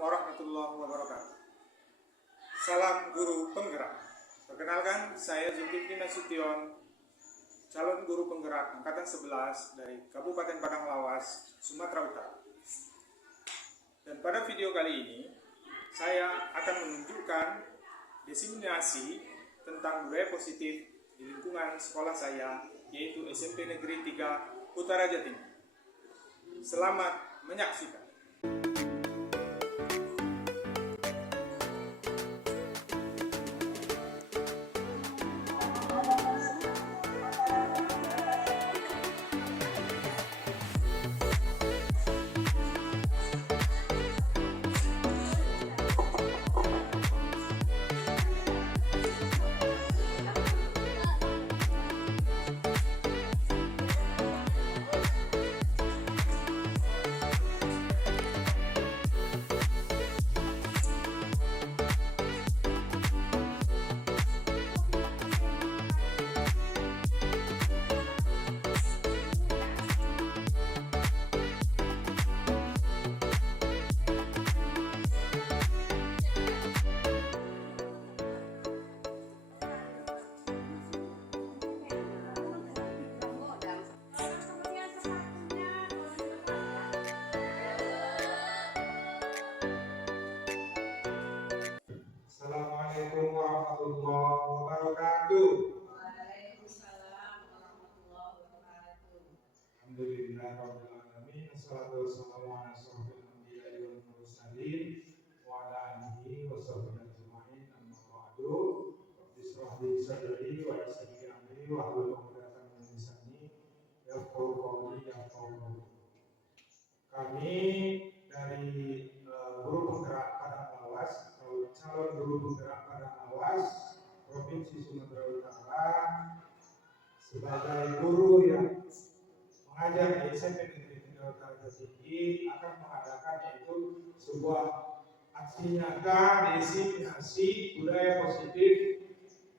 warahmatullahi wabarakatuh. Salam guru penggerak. Perkenalkan, saya Zulkifli Nasution, calon guru penggerak angkatan 11 dari Kabupaten Padang Lawas, Sumatera Utara. Dan pada video kali ini, saya akan menunjukkan diseminasi tentang budaya positif di lingkungan sekolah saya, yaitu SMP Negeri 3 Utara Jatim. Selamat menyaksikan. Assalamualaikum warahmatullahi wabarakatuh. Waalaikumsalam warahmatullahi wabarakatuh. Alhamdulillahirabbil alamin. Wassalatu wassalamu ala asyrofil anbiya'i wal mursalin wa ala alihi wa sahbihi ajma'in. Amma ba'du. Bismillah sadri wa yassir li amri wa hlul 'uqdatam min lisani yafqahu qawli yafqahu qawli. Kami dari guru penggerak Padang Lawas, atau calon guru penggerak Padang Lawas Provinsi Sumatera Utara, sebagai guru yang mengajar di SMP Negeri 3 Utara Jatim akan mengadakan yaitu sebuah aksi nyata diseminasi budaya positif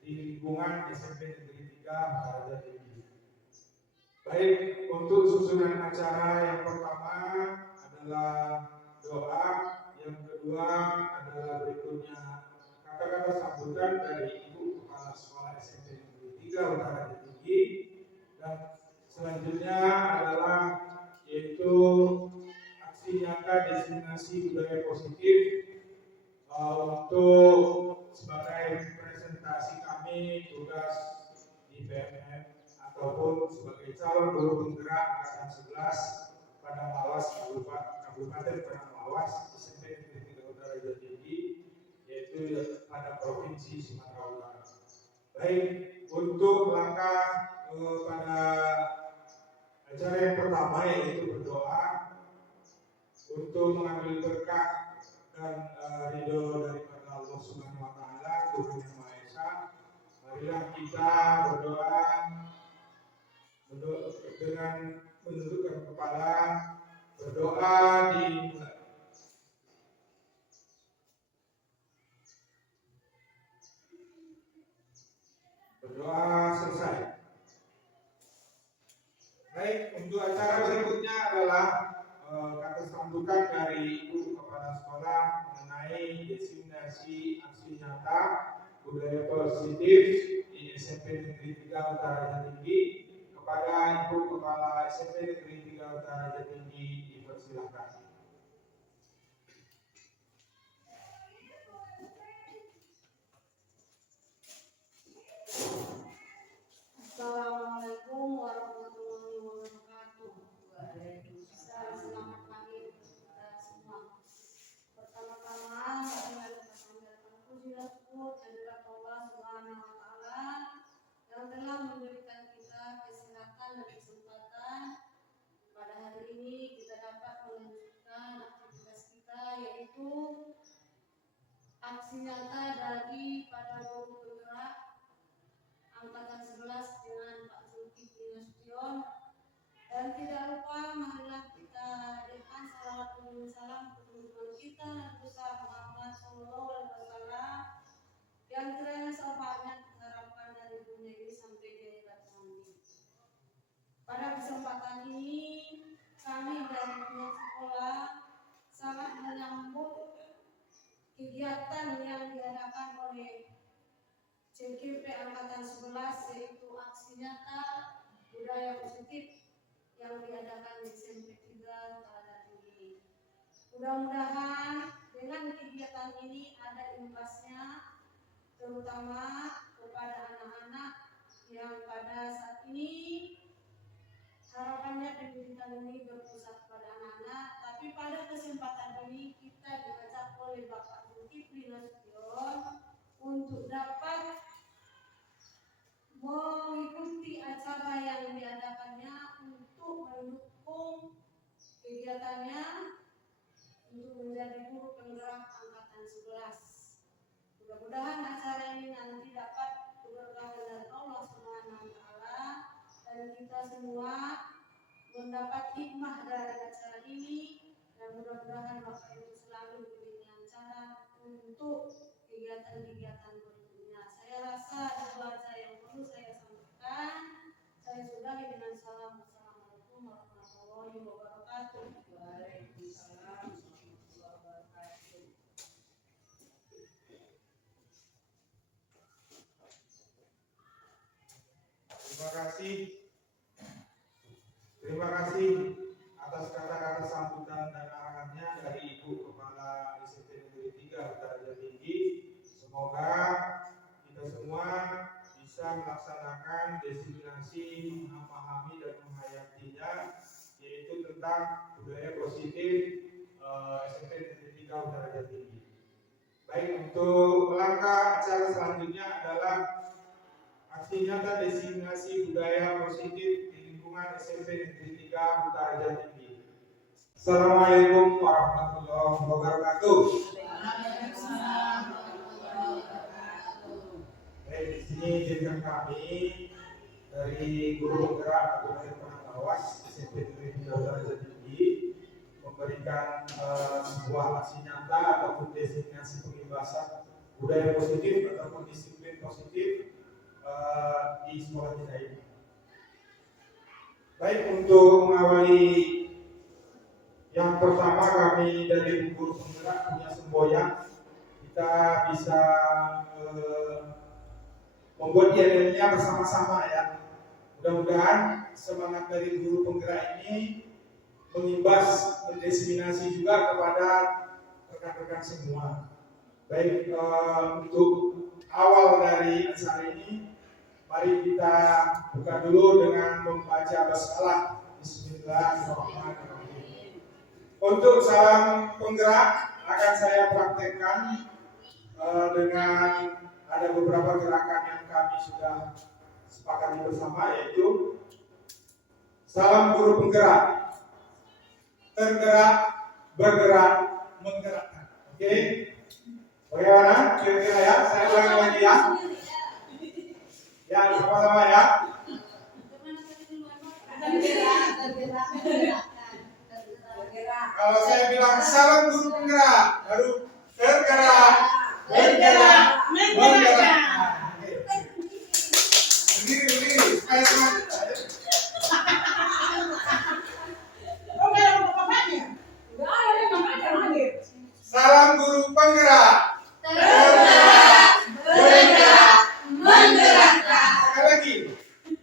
di lingkungan SMP Negeri 3 Utara Jatim. Baik, untuk susunan acara yang pertama adalah doa, yang kedua adalah berikutnya kata-kata sambutan dari Ibu Kepala Sekolah SMP Negeri 3 Utara Jatim, dan selanjutnya adalah yaitu aksi nyata diseminasi budaya positif untuk sebagai presentasi kami tugas di BMM ataupun sebagai calon guru penggerak angkatan 11 Padang Lawas Kabupaten Padang Lawas SMP Negeri 3 Utara Jatim, yaitu pada Provinsi Sumatera Utara. Baik, untuk langkah pada acara yang pertama yaitu berdoa untuk mengambil berkah dan ridho daripada Allah Subhanahu wa taala, Tuhan Yang Maha Esa. Marilah kita berdoa dengan menundukkan kepala, berdoa dimulai. Berdoa selesai. Baik, untuk acara berikutnya adalah kata sambutan dari Ibu Kepala Sekolah mengenai diseminasi aksi nyata budaya positif di SMP Negeri 3 Utara Jatim. Kepada Ibu Kepala SMP Negeri 3 Utara Jatim dipersilahkan. Assalamualaikum warahmatullahi wabarakatuh. Waalaikumsalam. Selamat pagi kita semua. Pertama-tama marilah kita panjatkan puji dan syukur kehadirat Allah Subhanahu wa taala yang telah memberikan kita kesehatan dan kesempatan pada hari ini kita dapat melanjutkan aktivitas kita, yaitu aksi nyata dari pada guru penggerak angkatan 11 dengan Pak Zulkifli Nasution. Dan tidak lupa marilah kita hadirkan salawat dan salam untuk kita Nabi besar Muhammad SAW yang kiranya sebanyak harapan dari dunia ini sampai di akhirat nanti. Pada kesempatan ini kami dari pihak sekolah sangat menyambut ZKP Angkatan 11 yaitu aksi nyata budaya positif yang diadakan di SMP 3 Telaga Tinggi. Mudah-mudahan dengan kegiatan ini ada imbasnya terutama kepada anak-anak yang pada saat ini harapannya pendidikan ini berpusat pada anak-anak, tapi pada kesempatan ini kita diajak oleh Bapak Zulkifli Nasution untuk dapat mengikuti acara yang diadakannya untuk mendukung kegiatannya untuk menjadi guru penggerak angkatan 11. Mudah-mudahan acara ini nanti dapat keberkahan dari Allah Subhanahu wa taala dan kita semua mendapat hikmah dari acara ini, dan mudah-mudahan Bapak Ibu selalu diberi kelancaran untuk kegiatan-kegiatan berikutnya. Saya rasa itu saja yang perlu saya sampaikan. Saya sudahi dengan salam. Wassalamualaikum warahmatullahi wabarakatuh. Waalaikumsalam warahmatullahi wabarakatuh. Terima kasih atas kata-kata sambutan dan arahannya dari Ibu Kepala SMP Negeri 3 Telaga Tinggi. Semoga kita semua bisa melaksanakan diseminasi, memahami dan menghayatinya, yaitu tentang budaya positif SMP Negeri 3 Telaga Tinggi. Baik, untuk melangkah acara selanjutnya adalah aksi nyata diseminasi budaya positif di lingkungan SMP Negeri 3 Telaga Tinggi. Assalamualaikum warahmatullahi wabarakatuh. Baik, di sini izinkan kami dari guru penggerak Kabupaten Penanggawas SMP Negeri 3 Telaga Tinggi memberikan sebuah aksi nyata ataupun diseminasi pengibasan budaya positif ataupun disiplin positif di sekolah kita ini. Baik, untuk mengawali yang pertama kami dari guru penggerak punya semboyan. Kita bisa membuat yel-yelnya bersama-sama ya. Mudah-mudahan semangat dari guru penggerak ini mengimbas, mendiseminasi juga kepada rekan-rekan semua. Baik, untuk awal dari acara ini, mari kita buka dulu dengan membaca basmalah. Bismillahirrahmanirrahim. Untuk salam penggerak akan saya praktekkan dengan ada beberapa gerakan yang kami sudah sepakati bersama, yaitu salam guru penggerak. Tergerak, bergerak, menggerakkan. Oke? Bagaimana? Kira-kira ya? Saya ulangi lagi ya. Ya, sama-sama ya. Kalau saya bilang salam guru penggerak, baru tergerak, bergerak, menggerak. Berdiri, supaya semangat. Salam guru penggerak. Tergerak, bergerak, menggerakkan. Sekali lagi.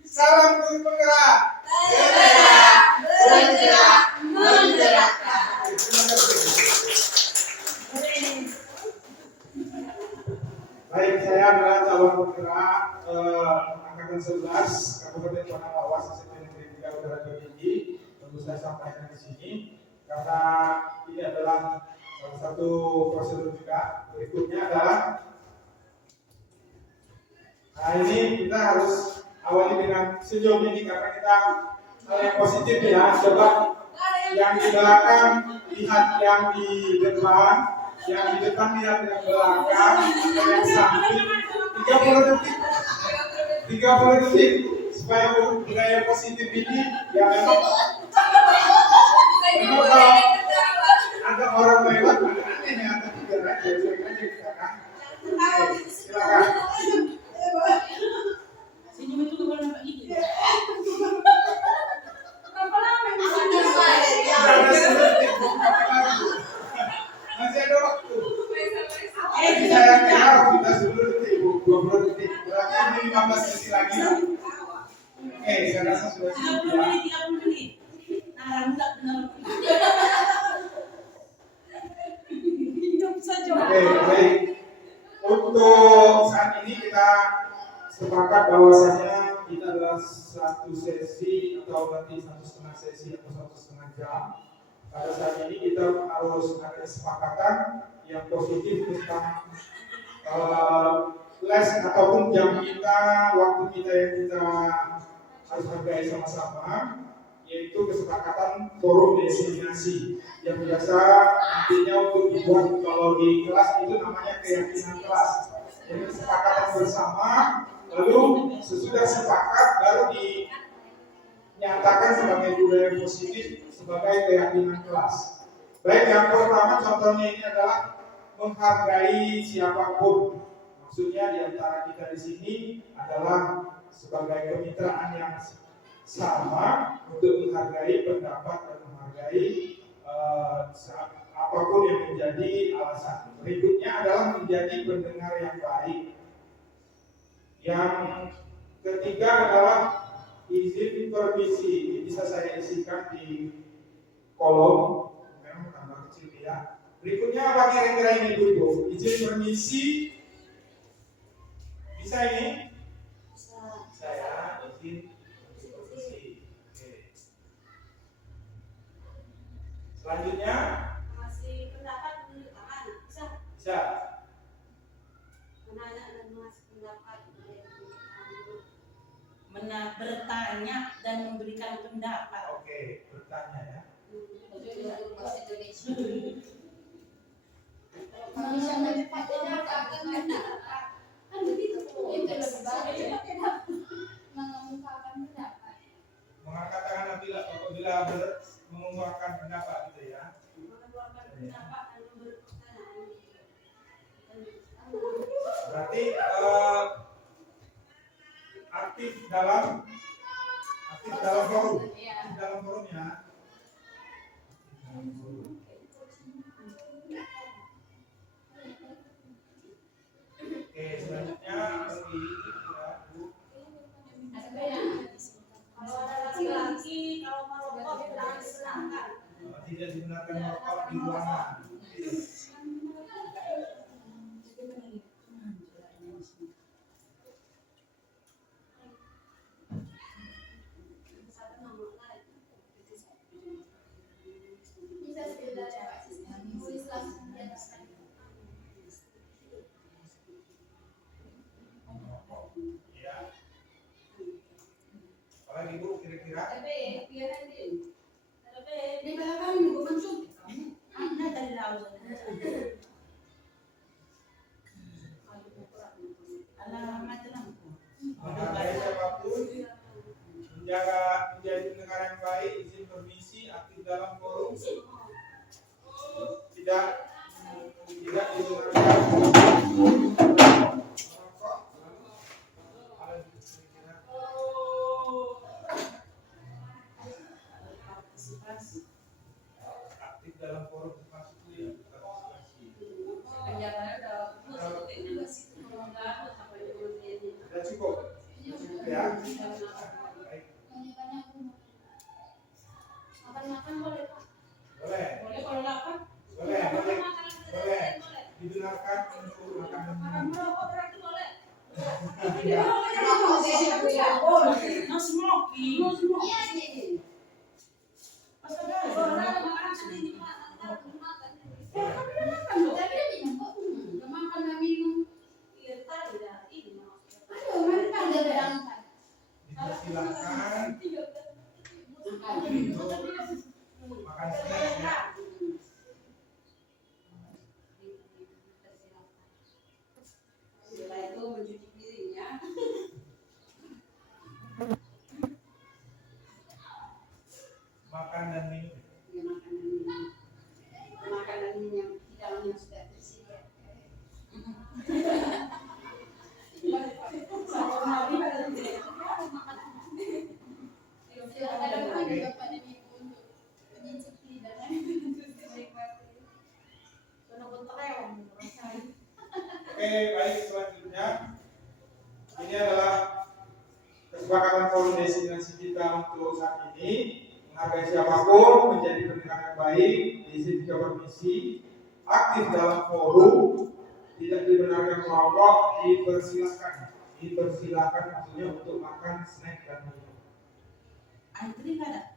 Salam guru penggerak. Tergerak, bergerak, menggerakkan. Baik, saya adalah calon penggerak angkatan 11 Kabupaten Penanggawas SMP Negeri 3 Telaga Tinggi. Tentu saya sampaikan di sini karena ini adalah salah satu prosedur juga. Berikutnya adalah, nah ini kita harus awali dengan senyum ini karena kita hal yang positif ya. Coba yang di belakang lihat yang di depan, yang di depan lihat yang belakang, yang samping. 30 detik supaya budaya positif ini ya memang kalau ada orang lewat aneh ya, tapi biar aja aja kita kan. Silakan. Senyum itu kalau nampak gini. Masih ada waktu. Saya kira kita 10 detik, 20 detik. Berarti tambah sesi lagi. Oke, saya rasa sudah 30 cukup ya. menit, 30 menit. Nah, mudah benar. Oke, baik. Untuk saat ini kita sepakat bahwasanya kita adalah satu sesi atau nanti 1,5 sesi atau 1,5 jam. Pada saat ini kita harus ada kesepakatan yang positif tentang les ataupun jam kita, waktu kita yang kita harus hargai sama-sama, yaitu kesepakatan forum destinasi yang biasa nantinya untuk dibuat kalau di kelas itu namanya keyakinan kelas. Jadi kesepakatan bersama, lalu sesudah sepakat baru dinyatakan sebagai budaya positif sebagai keyakinan kelas. Baik, yang pertama contohnya ini adalah menghargai siapapun. Maksudnya di antara kita di sini adalah sebagai kemitraan yang sama untuk menghargai pendapat dan menghargai apapun yang menjadi alasan. Berikutnya adalah menjadi pendengar yang baik. Yang ketiga adalah izin permisi. Bisa saya isikan di kolom, memang tambah kecil ya. Berikutnya apa kira-kira ini dulu? Izin permisi. Bisa ini? Saya izin permisi. Oke. Selanjutnya Masih pendapat menurut tangan bisa bisa. menanya dan mengasih pendapat Bertanya dan memberikan pendapat. Oke, bertanya ya. Kan begitu Mengatakan apabila mengeluarkan pendapat gitu ya. mengeluarkan pendapat dan memberi pertanyaan. Berarti aktif dalam forum. Aktif dalam forum ya. Oke, selanjutnya lagi ya, Bu. Kalau ada laki-laki kalau merokok jangan disenangkan. Tidak dibenarkan merokok di ruangan. Oke. Ya. Apalagi Bu kira-kira? Di belakang ibu mencuk. Anda dari laut. Alamat lampu. Menghargai siapapun, menjaga menjadi pendengar yang baik, izin permisi, aktif dalam forum, tidak didengarkan merokok, apalagi kira-kira aktif dalam forum termasuk ya partisipasi. Sudah cukup ya. Baik. Makan-makan boleh Pak? Boleh. Boleh kalau lapar? Boleh. Dibenarkan untuk makan dan minum. Merokok berarti boleh? Ya. No smoking. Iya sih. Pasal dah. Orang makan sendiri Pak, ntar makan. Iya, ntar udah ini Dipersilakan untuk makan snack ya. Setelah itu mencuci piringnya. Makan dan minum. Makanan yang di dalamnya sudah tersedia. Oke, baik selanjutnya ini adalah menghargai siapapun, menjadi pendengar yang baik, diisi juga permisi, aktif dalam forum, tidak dibenarkan merokok, dipersilakan maksudnya untuk makan snack dan minum. Antri nggak ada?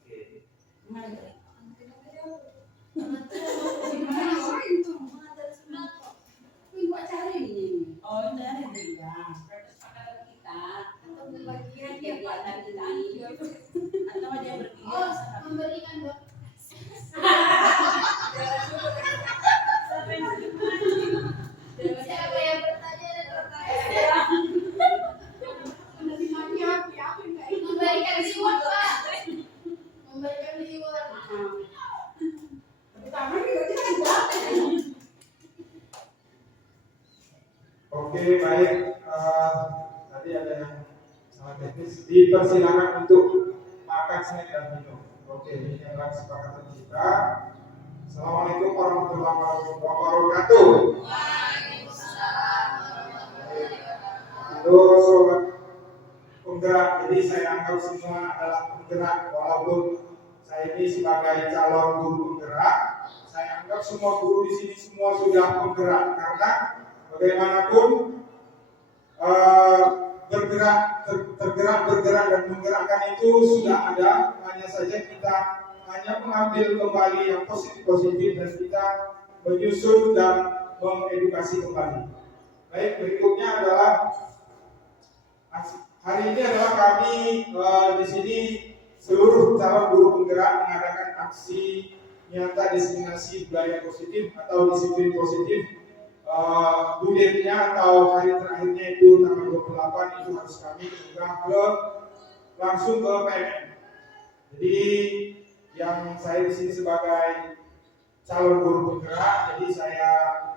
Oke. Nggak ada. Oh, ini dari dia. Kesepakatan kita. Atau dia berpikir Memberikan siapa yang bertanya dan bertanya? Memberikan reward, Pak. Memberikan reward. Oke, baik. Tadi ada yang salah teknis. Dipersilakan untuk makan snack dan minum. Oke, ini adalah kesepakatan kita. Assalamualaikum warahmatullahi wabarakatuh. Halo sobat penggerak. Jadi saya anggap semua adalah penggerak, walaupun saya ini sebagai calon guru penggerak. Saya anggap semua guru di sini semua sudah penggerak, karena bagaimanapun bergerak dan menggerakkan itu sudah ada. Hanya saja kita hanya mengambil kembali yang positif dan kita menyusun dan mengedukasi kembali. Baik, berikutnya adalah hari ini adalah kami di sini seluruh calon guru penggerak mengadakan aksi nyata diseminasi budaya positif atau disiplin positif. Due-nya atau hari terakhirnya itu tanggal 28 itu harus kami unggah langsung ke PMN. Jadi yang saya di sini sebagai calon guru penggerak, jadi saya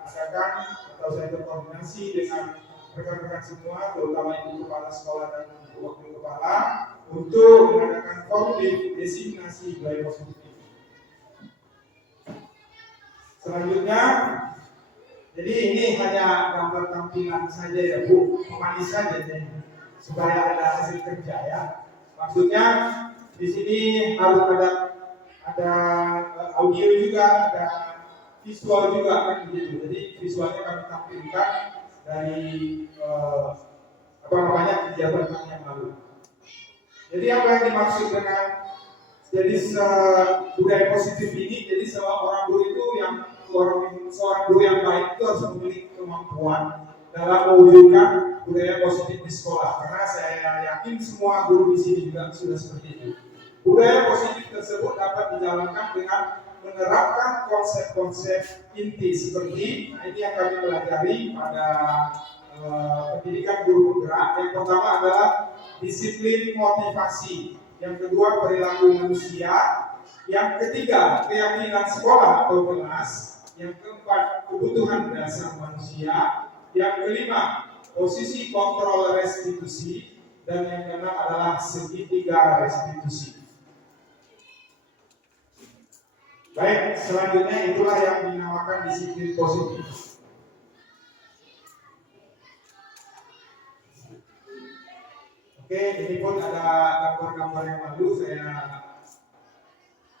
adakan atau saya berkoordinasi dengan rekan-rekan semua, terutama ibu kepala sekolah dan ibu wakil kepala, untuk mengadakan forum diseminasi budaya positif. Selanjutnya, jadi ini hanya gambar tampilan saja ya Bu, pemanis saja ya, supaya ada hasil kerja ya. Maksudnya di sini harus ada audio juga, ada visual juga kan begitu. Jadi visualnya kami tampilkan dari kegiatan kami yang lalu. Jadi apa yang dimaksud dengan jadi budaya positif ini? Jadi seorang guru itu seorang guru yang baik itu harus memiliki kemampuan dalam mewujudkan budaya positif di sekolah. Karena saya yakin semua guru di sini juga sudah seperti itu. Budaya positif tersebut dapat dijalankan dengan menerapkan konsep-konsep inti seperti ini yang kami pelajari pada pendidikan guru penggerak. Yang pertama adalah disiplin motivasi, yang kedua perilaku manusia, yang ketiga keyakinan sekolah atau kelas, yang keempat kebutuhan dasar manusia, yang kelima posisi kontrol restitusi, dan yang keenam adalah segitiga restitusi. Baik, selanjutnya itulah yang dinamakan disiplin positif. Oke, ini pun ada gambar-gambar yang lalu, saya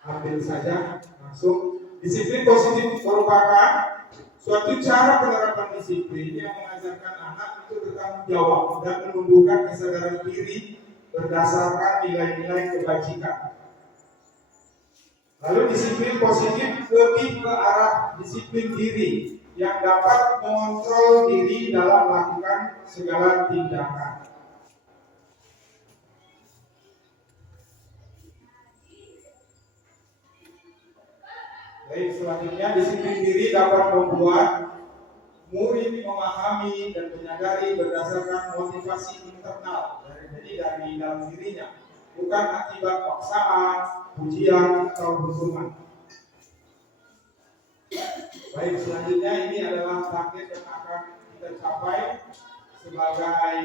ambil saja langsung. Disiplin positif merupakan suatu cara penerapan disiplin yang mengajarkan anak untuk bertanggung jawab dan menumbuhkan kesadaran diri berdasarkan nilai-nilai kebajikan. Lalu disiplin positif lebih ke arah disiplin diri yang dapat mengontrol diri dalam melakukan segala tindakan. Baik, selanjutnya disiplin diri dapat membuat murid memahami dan menyadari berdasarkan motivasi internal, jadi dari dalam dirinya, bukan akibat paksaan, pujian atau hukuman. Baik, selanjutnya ini adalah target yang akan kita capai sebagai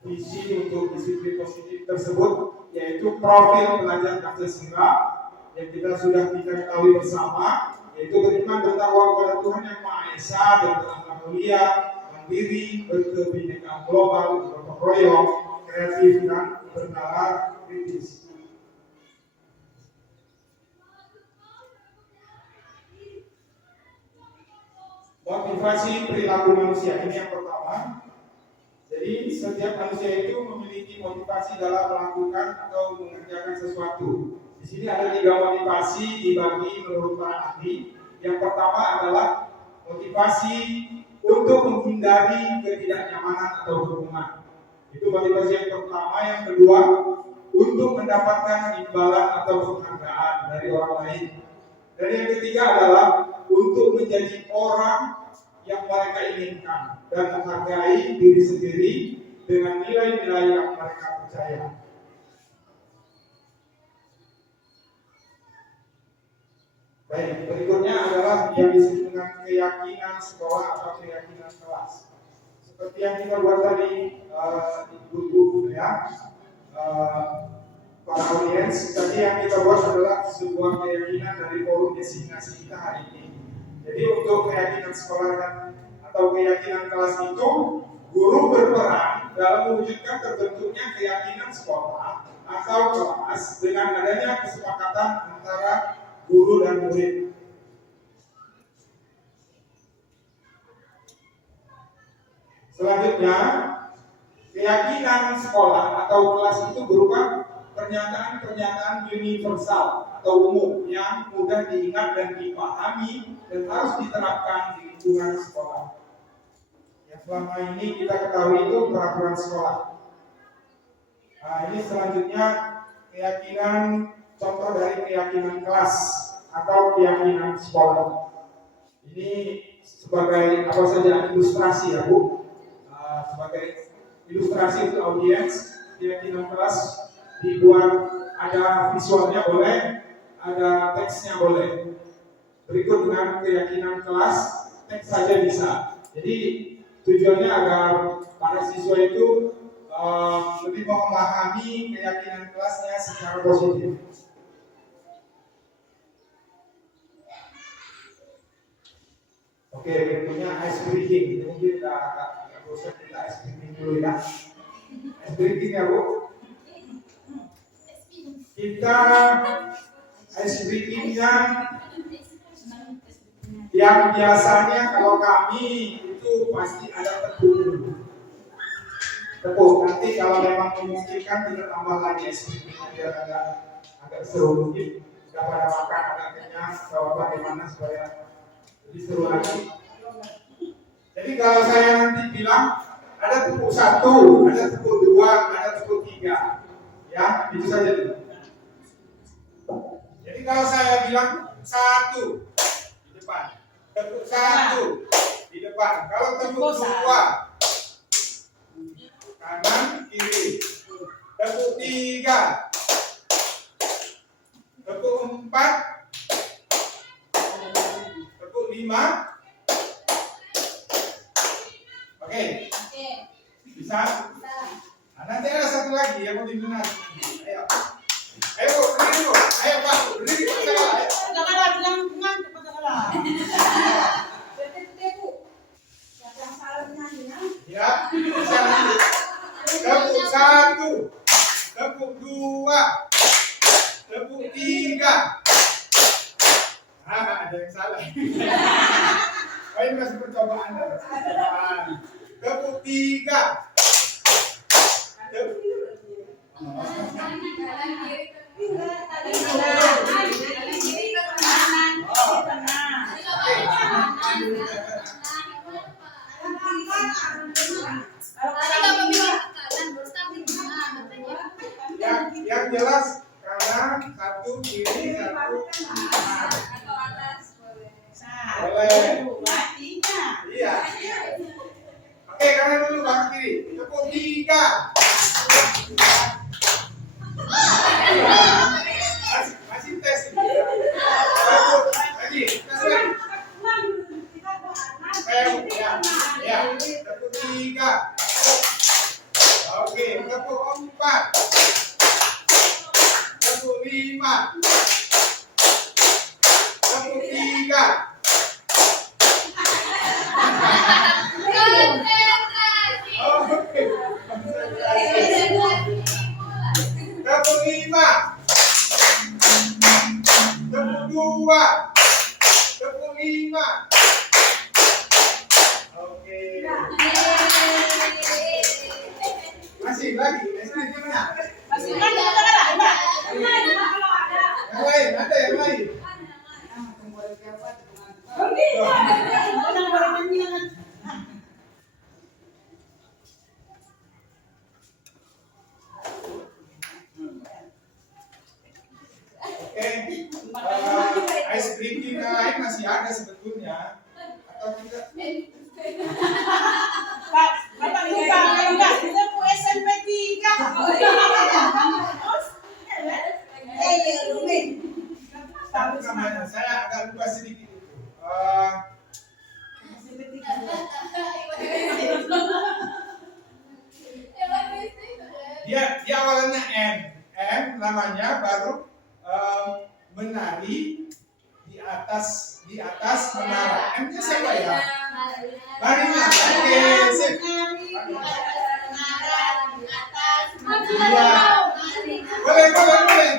visi untuk disiplin positif tersebut, yaitu profil pelajar Pancasila yang kita sudah ketahui bersama, yaitu beriman bertakwa kepada Tuhan Yang Maha Esa dan berakhlak mulia, mandiri, berkebinekaan global, bergotong royong, kreatif dan bernalar kritis. Motivasi perilaku manusia ini yang pertama. Jadi setiap manusia itu memiliki motivasi dalam melakukan atau mengerjakan sesuatu. Di sini ada 3 motivasi dibagi menurut para ahli. Yang pertama adalah motivasi untuk menghindari ketidaknyamanan atau hukuman. Itu motivasi yang pertama. Yang kedua, untuk mendapatkan imbalan atau penghargaan dari orang lain. Dan yang ketiga adalah untuk menjadi orang yang mereka inginkan dan menghargai diri sendiri dengan nilai-nilai yang mereka percaya. Baik, berikutnya adalah yang disebut dengan keyakinan sekolah atau keyakinan kelas. Seperti yang kita buat tadi di buku ya, para audiens, tadi yang kita buat adalah sebuah keyakinan dari forum designasi kita hari ini. Jadi untuk keyakinan sekolah atau keyakinan kelas itu, guru berperan dalam mewujudkan terbentuknya keyakinan sekolah atau kelas dengan adanya kesepakatan antara guru dan murid. Selanjutnya, keyakinan sekolah atau kelas itu berupa pernyataan-pernyataan universal atau umum yang mudah diingat dan dipahami dan harus diterapkan di lingkungan sekolah. Yang selama ini kita ketahui itu peraturan sekolah. Nah, ini selanjutnya keyakinan, contoh dari keyakinan kelas atau keyakinan sekolah. Ini sebagai apa saja ilustrasi ya Bu, sebagai ilustrasi untuk audiens. Keyakinan kelas dibuat ada visualnya boleh, ada teksnya boleh. Berikut dengan keyakinan kelas, teks saja bisa. Jadi tujuannya agar para siswa itu lebih memahami keyakinan kelasnya secara positif. Oke, berikutnya ice breaking. Mungkin agak bosan, kita ice breaking dulu ya. Ice breaking ya Bu. Kita ice breaking-nya yang biasanya kalau kami itu pasti ada tepung. Nanti kalau memang memungkinkan kita tambah lagi ice breaking-nya biar agak seru. Mungkin sudah pada makan agak kenyang atau bagaimana supaya lebih seru lagi. Jadi kalau saya nanti bilang ada tepung 1, ada tepung 2, ada tepung 3, ya itu saja dulu. Jadi kalau saya bilang 1 di depan, tepung 1 di depan. Kalau tepung 2 kanan kiri, tepung 3, tepung 4, tepung 5. Oke. Bisa? Nah, nanti ada satu lagi yang mau dibenar. Ayo. Ayo, berdiri Bu. Ayo Pak, berdiri Pak. Jangan bilang hubungan cepat kalah. Siapa yang salah menyanyinya? Ya, bisa nanti. Tepuk 1, tepuk 2, tepuk 3. Ada yang salah. Oh, ini masih percobaan. Tepuk 3. Yang jelas kanan 1, kiri 1, boleh. 2, 3. Iya. Oke, kanan dulu baru kiri. Tepuk 3. Masih tes ini. Tepuk lagi. Tes lagi. Ya. Tepuk 3. Oke, tepuk 4. Tepuk 5. Tepuk 3. Tepuk 5. Tepuk 2. Tepuk 5. ada yang lain. Ice breaking lain masih ada sebetulnya. Atau kita Bapak lupa, kalau enggak, kita mau SMP 3. apa namanya? Saya agak lupa sedikit itu. Dia awalnya M namanya baru menari di atas menara. M-nya siapa ya? Marina. Oke, sip. Iya. Boleh.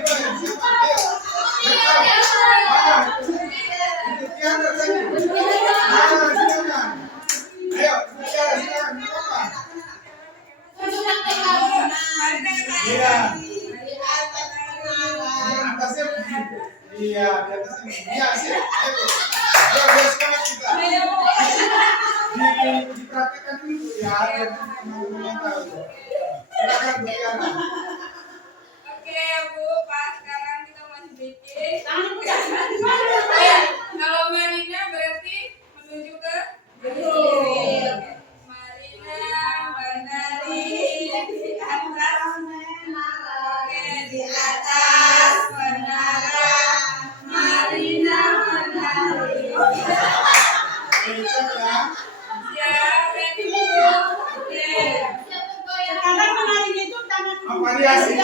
Siapa? Ayo. Itu Tiara tadi. Silakan. Ayo, silakan. Apa? Iya. Di atasnya begitu. Iya, di atasnya. Iya, sip. Ayo, biar semangat kita. Dipraktekkan dulu ya, biar teman-teman tahu. Silakan Bu Tiara. Oke Bu, Pak, sekarang kita masih bikin. Kalau Marina berarti menuju ke Marina menari di atas menara. Oke, di atas menara Marina menari. Siap ya. Siap, ready Bu. Oke. Sekarang menarinya itu tangan Variasi.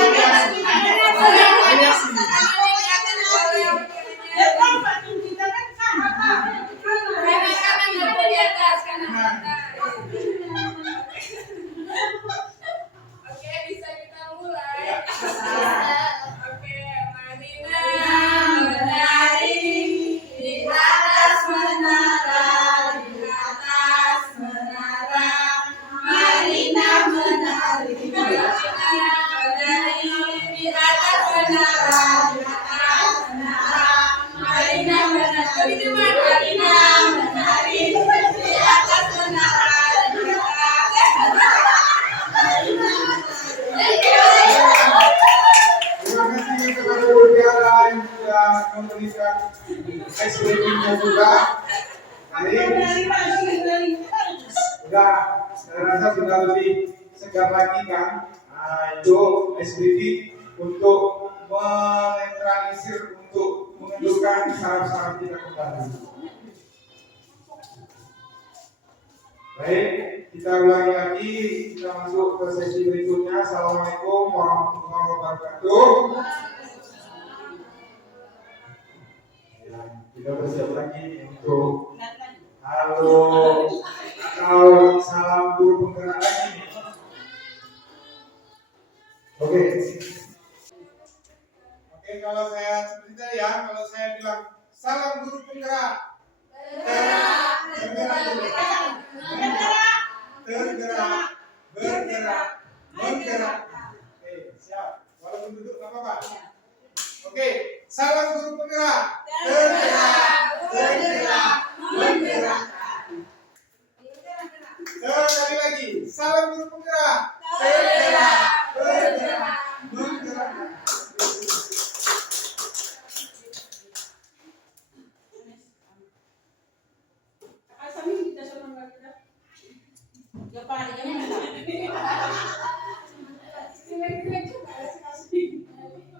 Pak Tung, kita kan sama, Pak. Kanan ada di atas, kanan. Oke, bisa kita mulai. Oke, Marina menari di atas menara, di atas menara. Marina menari, di atas menara, di atas menara. Marina menari, di atas menara, di Terima kasih kepada Bu Tiara yang sudah memberikan ice breaking-nya juga. Saya rasa sudah lebih segar lagi kan. Nah, itu ice breaking untuk menetralisir, untuk mengendurkan saraf-saraf kita kembali. Baik, kita ulangi lagi, kita masuk ke sesi berikutnya. Assalamualaikum warahmatullahi wabarakatuh. Ya, kita bersiap lagi untuk halo atau salam guru penggerak lagi nih. Oke, kalau saya cerita ya, kalau saya bilang salam guru penggerak. Tergerak dulu. Tergerak, bergerak, menggerak. Oke, siap. Walaupun duduk nggak apa-apa. Oke, salam guru penggerak. Tergerak, bergerak, menggerak. Sekali lagi, salam guru penggerak. Tergerak, bergerak, menggerak.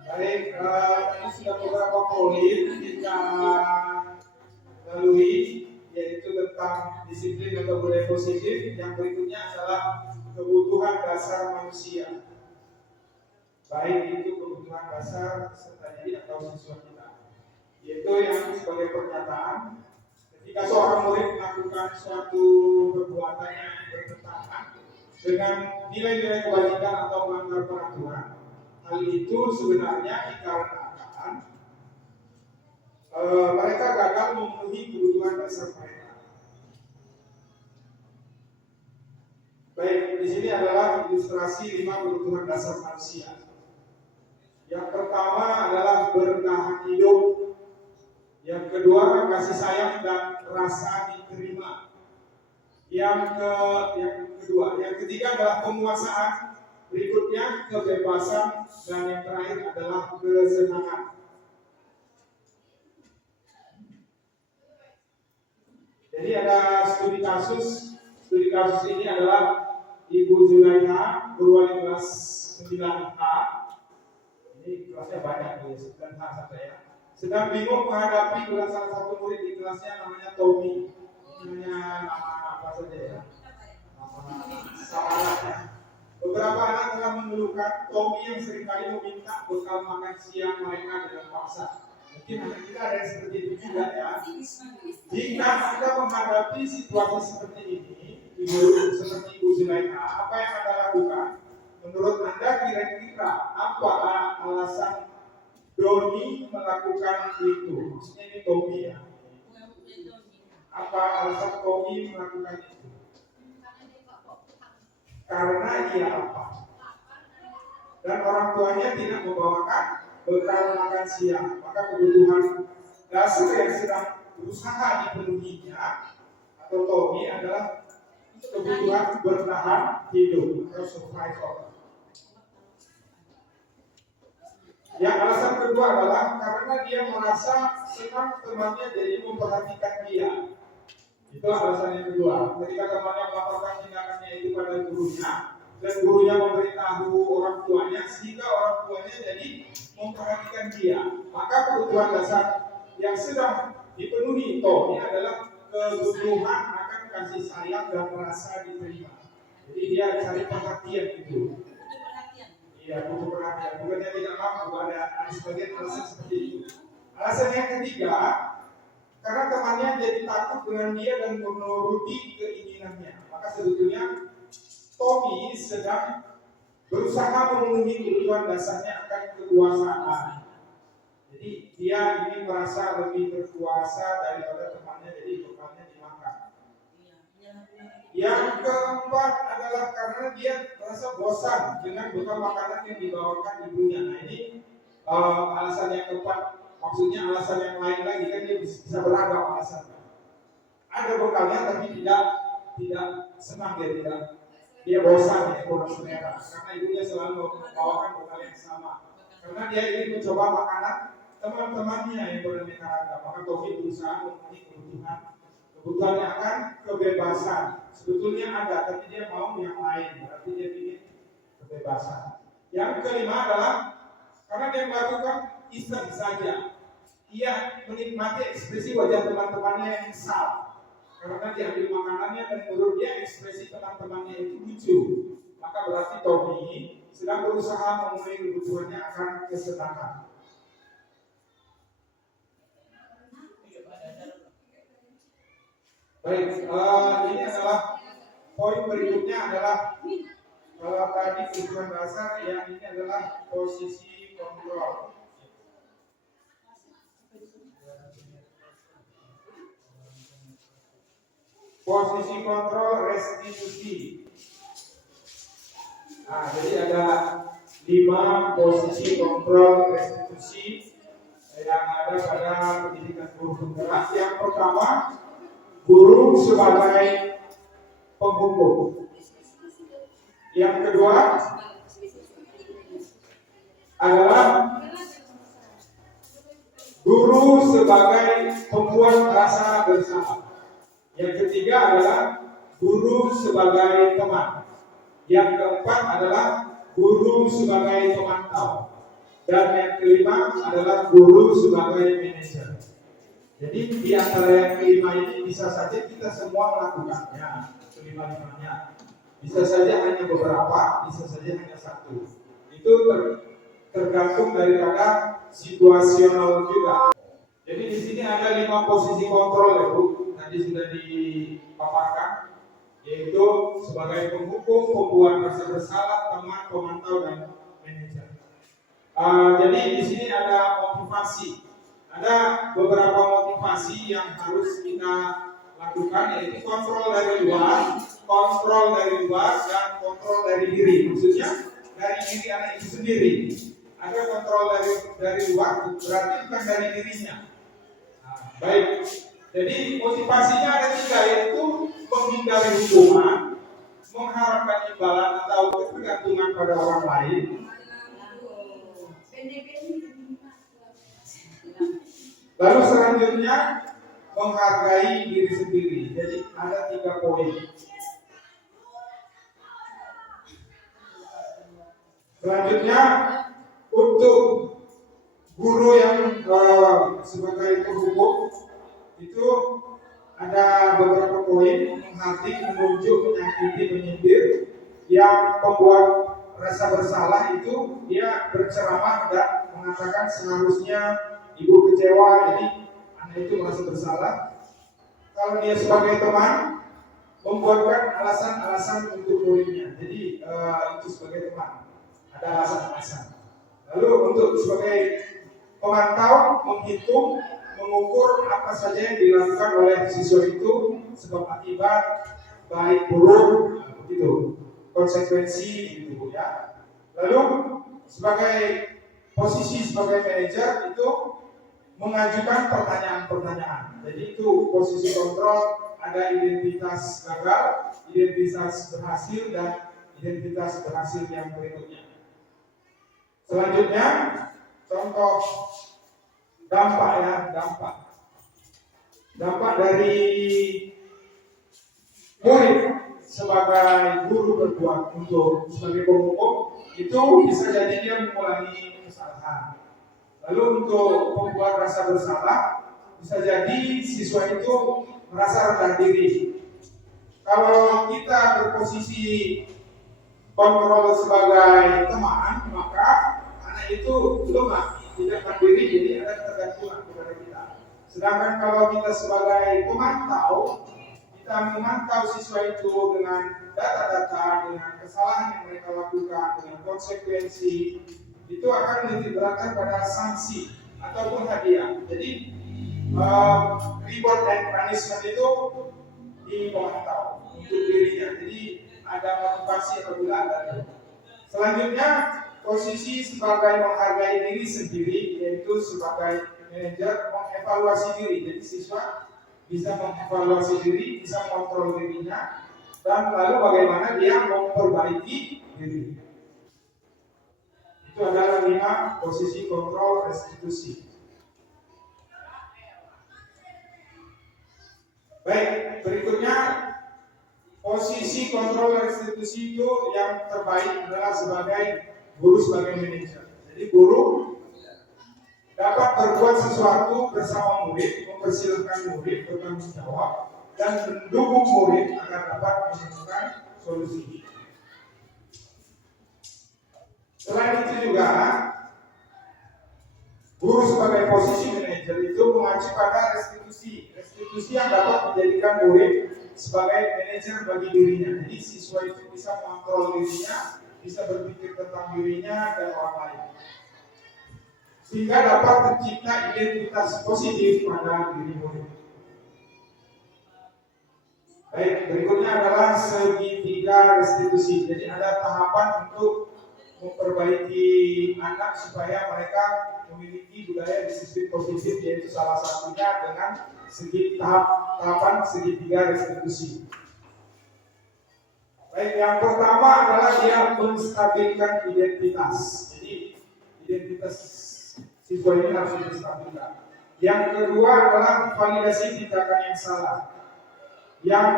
Baik, sudah beberapa poin kita lalui, yaitu tentang disiplin atau budaya positif. Yang berikutnya adalah kebutuhan dasar manusia. Baik itu kebutuhan dasar peserta didik atau siswa kita. Yaitu yang sebagai pernyataan, ketika seorang murid melakukan suatu perbuatan yang bertentangan dengan nilai-nilai kewajiban atau melanggar peraturan, hal itu sebenarnya dikarenakan mereka gagal memenuhi kebutuhan dasar mereka. Baik, di sini adalah ilustrasi 5 kebutuhan dasar manusia. Yang pertama adalah bertahan hidup. Yang kedua, kasih sayang dan rasa diterima. Yang ketiga adalah penguasaan. Berikutnya kebebasan, dan yang terakhir adalah kesenangan. Jadi ada studi kasus ini adalah Ibu Zulaiha, guru wali kelas 9H. Ini kelasnya banyak nih, 9H sampai ya. Sedang bingung menghadapi salah satu murid di kelasnya namanya Tommy. Ini nama apa saja ya? Nama samaran ya. Beberapa anak telah mengeluhkan Tommy yang seringkali meminta bekal makan siang mereka dengan paksa. Mungkin anak kita ada yang seperti itu juga ya. Jika Anda menghadapi situasi seperti ini, seperti Ibu Zulaiha, apa yang Anda lakukan? Menurut Anda kira-kira apa alasan Doni melakukan itu? Maksudnya ini Tommy ya. Apa alasan Tommy melakukan itu? Karena dia apa? Dan orang tuanya tidak membawakan bekal makan siang, maka kebutuhan dasar yang sedang berusaha dipenuhinya atau Tommy adalah kebutuhan bertahan hidup atau survival. Yang alasan kedua adalah karena dia merasa senang temannya jadi memperhatikan dia. Itu alasan yang kedua. Ketika temannya melaporkan tindakannya itu pada gurunya, dan gurunya memberitahu orang tuanya, sehingga orang tuanya jadi memperhatikan dia, maka kebutuhan dasar yang sedang dipenuhi Tommy adalah kebutuhan akan kasih sayang dan merasa diterima. Jadi dia cari perhatian itu. Iya, butuh perhatian. Bukannya tidak mampu, ada sebagian alasan seperti itu. Alasan yang ketiga, karena temannya jadi takut dengan dia dan menuruti keinginannya. Maka sebetulnya Tommy sedang berusaha memenuhi kebutuhan dasarnya akan kekuasaan. Jadi dia ingin merasa lebih berkuasa daripada temannya, jadi bekalnya dimakan. Yang keempat adalah karena dia merasa bosan dengan bekal makanan yang dibawakan ibunya. Nah ini alasan yang keempat. Maksudnya alasan yang lain lagi kan dia bisa beragam alasannya. Ada bekalnya tapi tidak senang, dia bosan, dia kurang selera karena ibunya selalu membawakan bekal yang sama. Karena dia ingin mencoba makanan teman-temannya yang beraneka ragam. Maka Tommy berusaha memenuhi kebutuhannya akan kebebasan. Sebetulnya ada, tapi dia mau yang lain. Berarti dia ingin kebebasan. Yang kelima adalah karena dia melakukan iseng saja. Ia menikmati ekspresi wajah teman-temannya yang kesal karena diambil makanannya, dan menurut dia ekspresi teman-temannya itu lucu. Maka berarti Tommy sedang berusaha memenuhi kebutuhannya akan kesenangan. Baik, ini adalah poin berikutnya adalah kalau tadi kebutuhan dasar, yang ini adalah posisi kontrol. Posisi kontrol restitusi. Nah, jadi ada 5 posisi kontrol restitusi yang ada pada pendidikan guru penggerak. Yang pertama, guru sebagai penghukum. Yang kedua adalah guru sebagai pembuat rasa bersalah. Yang ketiga adalah guru sebagai teman. Yang keempat adalah guru sebagai pemantau. Dan yang kelima adalah guru sebagai manajer. Jadi di antara yang kelima ini bisa saja kita semua melakukannya, kelima-limanya. Bisa saja hanya beberapa, bisa saja hanya satu. Itu tergantung daripada situasional juga. Jadi di sini ada 5 posisi kontrol ya Bu. Tadi sudah dipaparkan, yaitu sebagai penghukum, pembuat rasa bersalah, teman, pemantau, dan manajer. Jadi di sini ada motivasi. Ada beberapa motivasi yang harus kita lakukan, yaitu kontrol dari luar, dan kontrol dari diri. Maksudnya dari diri anak itu sendiri. Ada kontrol dari luar, berarti bukan dari dirinya. Baik, jadi motivasinya ada tiga, yaitu menghindari hukuman, mengharapkan imbalan atau ketergantungan pada orang lain, lalu selanjutnya menghargai diri sendiri. Jadi ada 3 poin. Selanjutnya untuk guru yang sebagai penghukum itu ada beberapa poin: menghati, menunjuk, menyakiti, menyindir. Yang membuat rasa bersalah itu dia berceramah dan mengatakan seharusnya ibu kecewa, jadi anak itu merasa bersalah. Kalau dia sebagai teman membuatkan alasan-alasan untuk muridnya, jadi itu sebagai teman ada alasan-alasan. Lalu untuk sebagai pemantau, menghitung, mengukur apa saja yang dilakukan oleh siswa itu, sebab akibat, baik buruk, begitu, konsekuensi gitu ya. Lalu sebagai posisi sebagai manajer itu mengajukan pertanyaan-pertanyaan. Jadi itu posisi kontrol, ada identitas gagal, identitas berhasil, dan identitas berhasil yang berikutnya. Selanjutnya contoh dampak ya, dampak dari murid sebagai guru berbuat untuk sebagai penghukum itu bisa jadi dia mengulangi kesalahan. Lalu untuk membuat rasa bersalah bisa jadi siswa itu merasa rendah diri. Kalau kita berposisi kontrol sebagai teman, maka anak itu lemah, tidak mandiri, jadi ada ketergantungan kepada kita. Sedangkan kalau kita sebagai pemantau, kita memantau siswa itu dengan data-data, dengan kesalahan yang mereka lakukan, dengan konsekuensi, itu akan menitik beratkan pada sanksi ataupun hadiah. Jadi reward and punishment itu dipantau untuk dirinya. Jadi ada motivasi apabila ada. Selanjutnya posisi sebagai menghargai diri sendiri, yaitu sebagai manajer mengevaluasi diri. Jadi siswa bisa mengevaluasi diri, bisa mengontrol dirinya, dan lalu bagaimana dia memperbaiki diri. Itu adalah 5 posisi kontrol restitusi. Baik, berikutnya posisi kontrol restitusi itu yang terbaik adalah sebagai guru, sebagai manajer. Jadi guru dapat berbuat sesuatu bersama murid, mempersilahkan murid bertanggung jawab, dan mendukung murid agar dapat menemukan solusi. Selain itu juga guru sebagai posisi manajer itu mengacu pada restitusi yang dapat menjadikan murid sebagai manajer bagi dirinya. Jadi siswa itu bisa mengontrol dirinya, bisa berpikir tentang dirinya dan orang lain, sehingga dapat tercipta identitas positif pada diri murid. Baik, berikutnya adalah segitiga restitusi. Jadi ada tahapan untuk memperbaiki anak supaya mereka memiliki budaya disiplin positif, yaitu salah satunya dengan tahapan segitiga restitusi. Baik, yang pertama adalah dia menstabilkan identitas. Jadi identitas siswa ini harus distabilkan. Yang kedua adalah validasi tindakan yang salah. Yang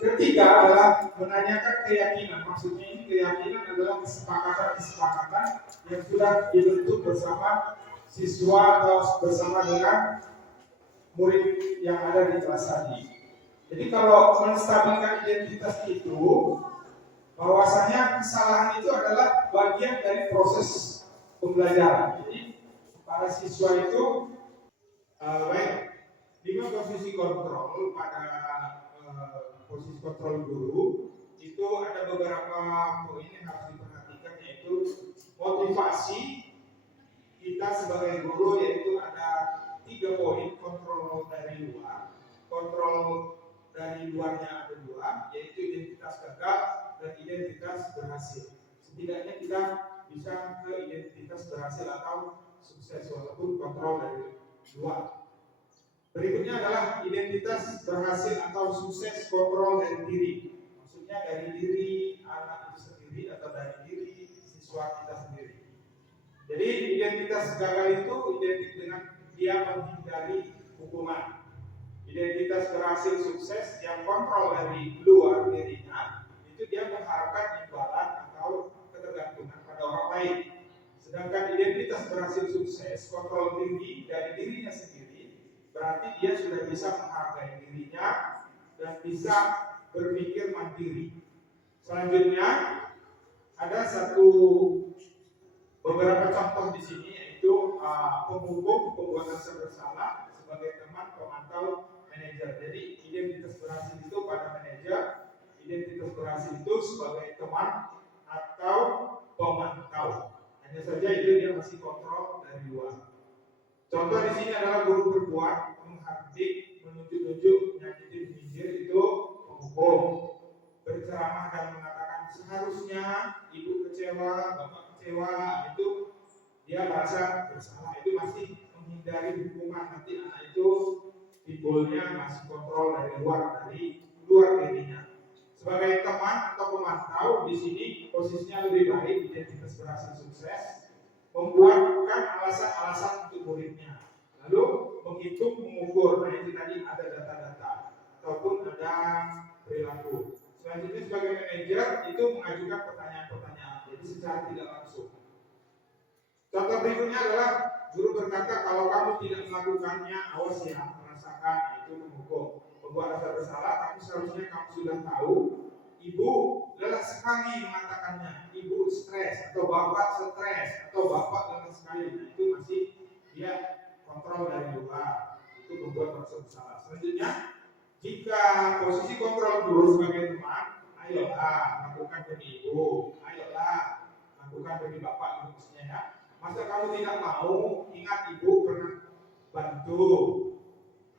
ketiga adalah menanyakan keyakinan. Maksudnya ini keyakinan adalah kesepakatan yang sudah dibentuk bersama siswa atau bersama dengan murid yang ada di kelas tadi. Jadi kalau menstabilkan identitas itu, bahwasanya kesalahan itu adalah bagian dari proses pembelajaran. Jadi para siswa itu baik, 5 posisi kontrol pada posisi kontrol guru itu ada beberapa poin yang harus diperhatikan, yaitu motivasi kita sebagai guru, yaitu ada 3 poin: kontrol dari luar, kontrol dari luarnya ada 2, yaitu identitas gagal dan identitas berhasil. Setidaknya kita bisa ke identitas berhasil atau sukses walaupun kontrol dari luar. Berikutnya adalah identitas berhasil atau sukses kontrol dari diri. Maksudnya dari diri anak itu sendiri atau dari diri siswa kita sendiri. Jadi identitas gagal itu identik dengan dia menghindari hukuman. Identitas berhasil sukses yang kontrol dari luar dirinya, itu dia mengharapkan imbalan atau ketergantungan pada orang lain. Sedangkan identitas berhasil sukses kontrol diri dari dirinya sendiri, berarti dia sudah bisa menghargai dirinya dan bisa berpikir mandiri. Selanjutnya ada beberapa contoh di sini, yaitu penghukum, pembuat rasa bersalah sebagai teman, pemantau, manajer. Jadi identitas berhasil itu pada manajer, identitas berhasil itu sebagai teman atau pemantau. Hanya saja itu dia masih kontrol dari luar. Contoh di sini adalah guru berbuat, menghardik, menunjuk-nunjuk, menyakiti, menyindir, itu penghukum. Berceramah dan mengatakan seharusnya ibu kecewa, bapak kecewa, itu dia merasa bersalah, itu masih menghindari hukuman. Nanti anak itu timbulnya masih kontrol dari luar dirinya. Sebagai teman atau pemantau di sini posisinya lebih baik, identitas berhasil sukses, membuatkan alasan-alasan untuk muridnya, lalu menghitung, mengukur. Nah itu tadi ada data-data ataupun ada perilaku. Selanjutnya sebagai manajer itu mengajukan pertanyaan-pertanyaan, jadi secara tidak langsung. Contoh berikutnya adalah guru berkata, kalau kamu tidak melakukannya, awas ya, merasakan, itu menghukum. Membuat rasa bersalah, tapi seharusnya kamu sudah tahu, ibu lelah sekali mengatakannya, ibu stres, atau bapak stres, atau bapak lelah sekali. Nah itu masih dia kontrol dari luar, itu membuat rasa bersalah. Selanjutnya, jika posisi kontrol guru sebagai teman, ayolah lakukan demi ibu, ayolah lakukan demi bapak, itu maksudnya ya. Masa kamu tidak mau, ingat ibu pernah bantu.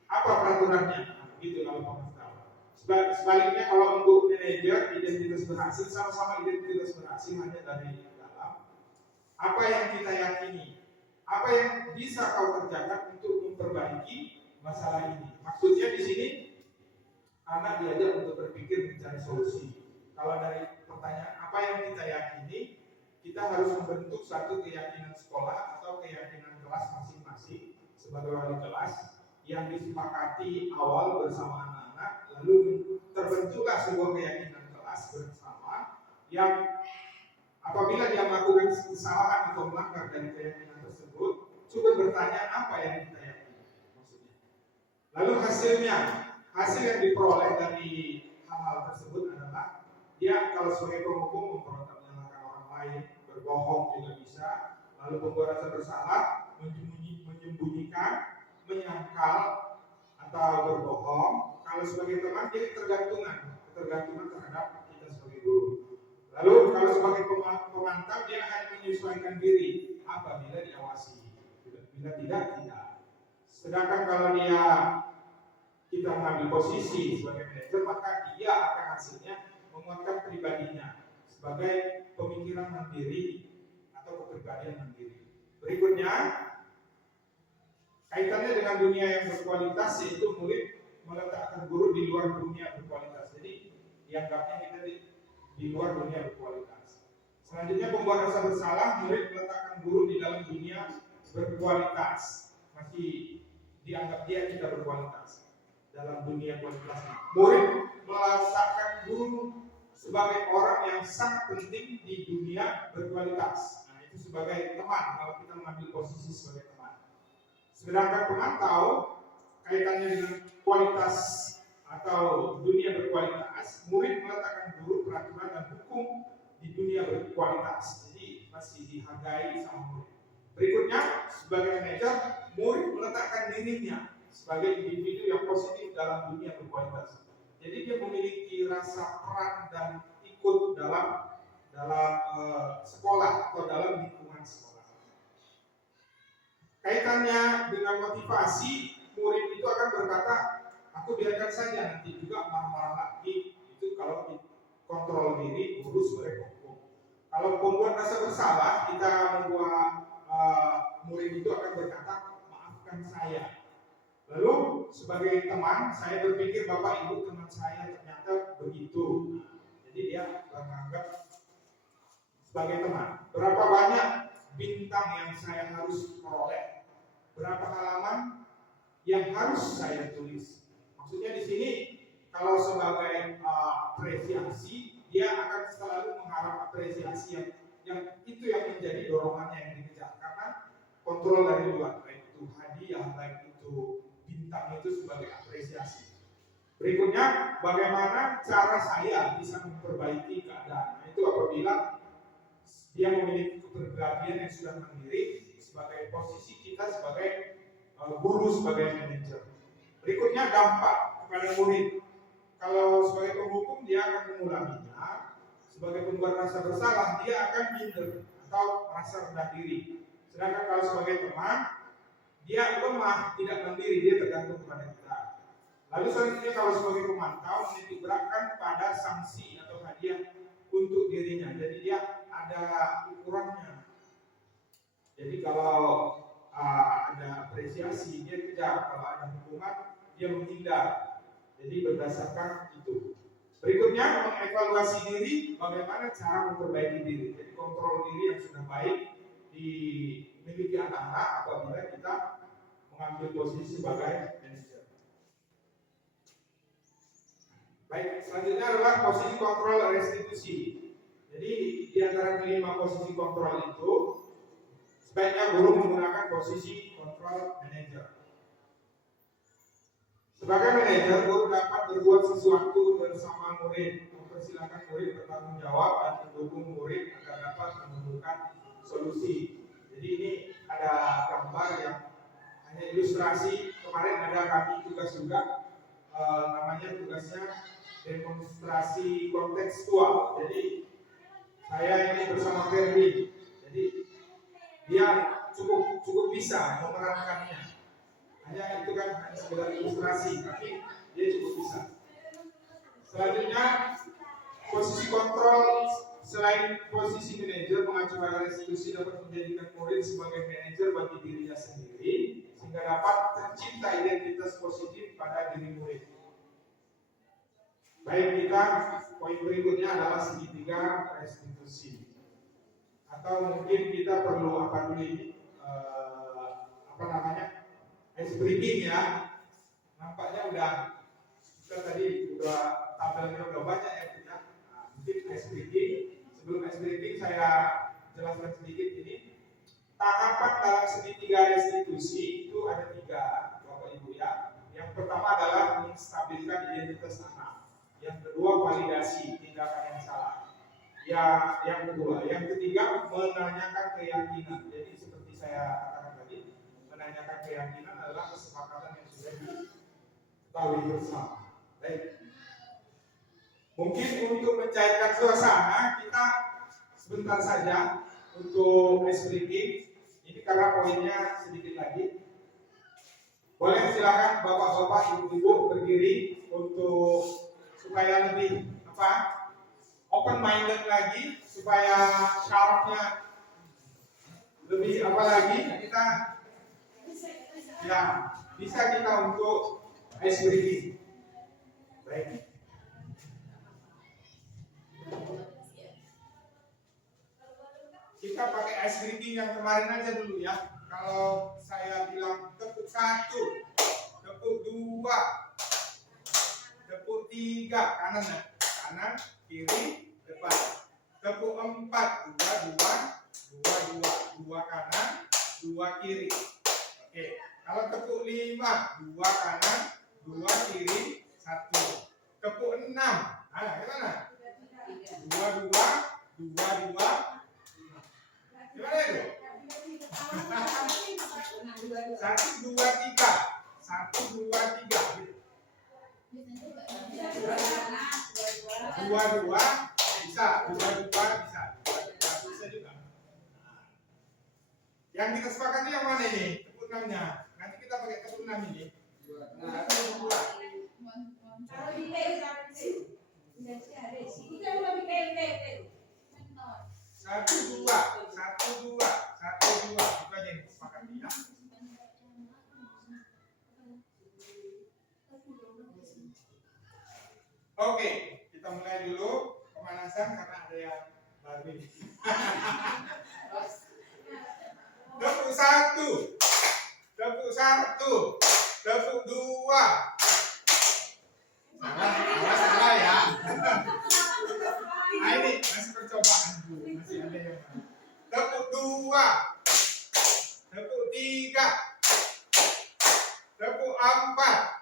Apa peraturannya? Nah, begitu kalau pemantau. Sebaliknya kalau untuk manajer, identitas berhasil sama-sama identitas berhasil hanya dari dalam. Apa yang kita yakini? Apa yang bisa kau kerjakan untuk memperbaiki masalah ini? Maksudnya di sini anak diajak untuk berpikir mencari solusi. Kalau dari pertanyaan apa yang kita yakini, kita harus membentuk satu keyakinan sekolah atau keyakinan kelas masing-masing sebagai wali kelas yang disepakati awal bersama anak-anak, lalu terbentuklah sebuah keyakinan kelas bersama yang apabila dia melakukan kesalahan atau melanggar dari keyakinan tersebut, coba bertanya apa yang kita yakini maksudnya. Lalu hasil yang diperoleh dari hal-hal tersebut adalah dia kalau sebagai penghukum memberontak menyalahkan orang lain, berbohong juga bisa, lalu membuat rasa bersalah, menyembunyikan, menyangkal atau berbohong. Kalau sebagai teman dia ketergantungan terhadap kita sebagai guru. Lalu kalau sebagai pemantau dia hanya menyesuaikan diri apabila diawasi, bila tidak. Sedangkan kalau kita mengambil posisi sebagai manajer, maka dia akan hasilnya menguatkan pribadinya sebagai pemikiran mandiri atau kepribadian mandiri. Berikutnya, kaitannya dengan dunia yang berkualitas, yaitu murid meletakkan guru di luar dunia berkualitas. Jadi dianggapnya kita di luar dunia berkualitas. Selanjutnya, pembuat rasa bersalah, murid meletakkan guru di dalam dunia berkualitas. Masih dianggap dia tidak berkualitas dalam dunia kualitasnya. Murid meletakkan guru sebagai orang yang sangat penting di dunia berkualitas. Nah, itu sebagai teman kalau kita mengambil posisi sebagai teman. Sedangkan pemantau kaitannya dengan kualitas atau dunia berkualitas, murid meletakkan guru, peraturan dan hukum di dunia berkualitas. Jadi masih dihargai sama murid. Berikutnya, sebagai manajer, murid meletakkan dirinya sebagai individu yang positif dalam dunia berkualitas. Jadi dia memiliki rasa peran dan ikut dalam sekolah atau dalam lingkungan sekolah. Kaitannya dengan motivasi, murid itu akan berkata, aku biarkan saja nanti juga marah-marah lagi. Itu kalau kontrol diri, guru sebagai hukum. Kalau membuat rasa bersalah, kita membuat murid itu akan berkata, maafkan saya. Lalu sebagai teman, saya berpikir Bapak Ibu teman saya ternyata begitu. Jadi dia menganggap sebagai teman. Berapa banyak bintang yang saya harus peroleh? Berapa halaman yang harus saya tulis? Maksudnya di sini kalau sebagai apresiasi, dia akan selalu mengharap apresiasi yang itu yang menjadi dorongannya yang dikejar, karena kontrol dari luar, baik itu hadiah, baik itu bintang itu sebagai apresiasi. Berikutnya, bagaimana cara saya bisa memperbaiki keadaan? Nah, itu apabila dia memiliki kepribadian yang sudah mandiri sebagai posisi kita sebagai guru, sebagai manajer. Berikutnya, dampak kepada murid. Kalau sebagai penghukum dia akan mengulanginya, sebagai pembuat rasa bersalah dia akan minder atau merasa rendah diri. Sedangkan kalau sebagai teman dia lemah, tidak mandiri, dia tergantung kepada kita. Lalu selanjutnya kalau sebagai pemantau menitik beratkan pada sanksi atau hadiah untuk dirinya. Jadi dia ada ukurannya. Jadi kalau ada apresiasi dia kejar, kalau ada hukuman dia menghindar. Jadi berdasarkan itu. Berikutnya mengevaluasi diri, bagaimana cara memperbaiki diri. Jadi kontrol diri yang sudah baik dimiliki anak-anak apabila kita mengambil posisi sebagai manajer. Baik, selanjutnya adalah posisi kontrol restitusi. Jadi di antara kelima posisi kontrol itu sebaiknya guru menggunakan posisi kontrol manajer. Sebagai manajer, guru dapat berbuat sesuatu bersama murid, mempersilahkan murid bertanggung jawab dan mendukung murid agar dapat menemukan solusi. Jadi ini ada gambar yang hanya ilustrasi. Kemarin ada kami tugas juga, namanya tugasnya demonstrasi kontekstual. Jadi saya ini bersama Ferdi, jadi dia cukup bisa memerankannya. Hanya itu kan sekedar ilustrasi, tapi dia cukup bisa. Selanjutnya posisi kontrol selain posisi manajer, mengacu pada restitusi dapat menjadikan murid sebagai manajer bagi dirinya sendiri sehingga dapat tercipta identitas positif pada diri murid. Baik, kita poin berikutnya adalah segitiga restitusi. Atau mungkin kita perlu apa dulu ini? Ice breaking ya. Nampaknya kita tadi tabelnya udah banyak ya punya. Mungkin ice breaking. Sebelum ice breaking saya jelaskan sedikit ini. Tahapan dalam segitiga restitusi itu ada 3, Bapak Ibu ya. Yang pertama adalah menstabilkan identitas anak. Yang kedua validasi tindakan yang salah. Yang kedua, yang ketiga menanyakan keyakinan. Jadi seperti saya katakan tadi, menanyakan keyakinan adalah kesepakatan yang sudah diketahui bersama. Baik. Mungkin untuk mencairkan suasana kita sebentar saja untuk ice breaking. Ini karena poinnya sedikit lagi. Boleh silakan bapak-bapak, ibu-ibu berdiri untuk supaya lebih open minded lagi, supaya syaratnya lebih lagi kita ya bisa kita untuk ice breaking. Baik. Kita pakai ice breaking yang kemarin aja dulu ya. Kalau saya bilang tepuk 1, tepuk 2, tepuk 3, kanan, kiri, depan. Tepuk 4, 2 kanan, 2 kiri. Oke. Kalau tepuk 5, 2 kanan, 2 kiri, 1. Tepuk 6. Gimana? 2. Gimana itu? 1, 2, 3. 1, 2, 3. 2 bisa. 2 bisa. Bisa juga. Yang kita sepakati yang mana ini? Tepuk 6-nya. Nanti kita pakai tepuk 6 ini. 1, 2. Satu dua. Itu aja yang disepakati ya. Oke, kita mulai dulu pemanasan karena ada yang baru ini. Tepuk 1, tepuk 1, tepuk 2. Salah ya. Nah ini masih percobaan Bu, masih ada yang baru. Tepuk 2, tepuk 3, tepuk 4.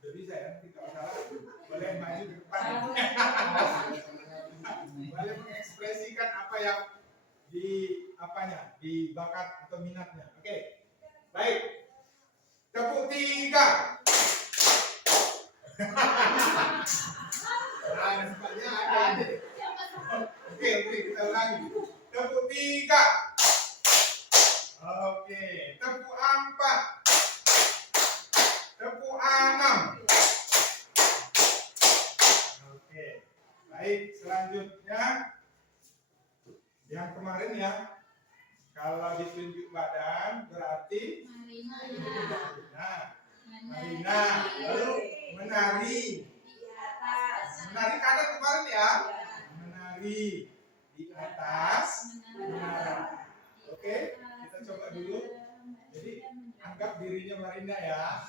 Udah bisa ya, tidak salah. Boleh maju ke depan. Boleh mengekspresikan apa yang di bakat atau minatnya. Oke. Baik. Tepuk 3. Nah, nampaknya ada. Oke, kita ulangi. Tepuk 3. Oke, tepuk 4. Tepuk 6. Oke. Baik, selanjutnya yang kemarin ya. Kalau ditunjuk badan berarti nah, Marina, lalu menari. Menari kanan kemarin ya. Menari di atas menara. Oke, kita coba dulu. Jadi anggap dirinya Marina ya.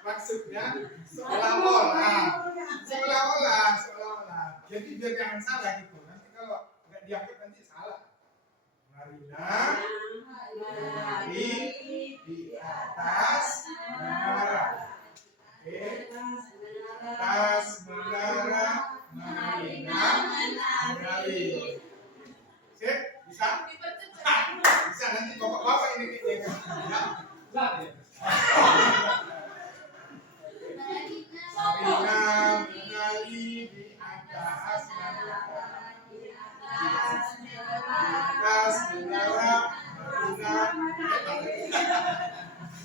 Maksudnya seolah-olah. Jadi biar jangan salah gitu. Nanti kalau nggak diangkat nanti salah. Marina menari di atas menara. Oke. Atas menara Marina menari. Sip? Bisa? Bisa nanti bapak-bapak ini ya. Marina menari di atas menara. Atas menara Marina.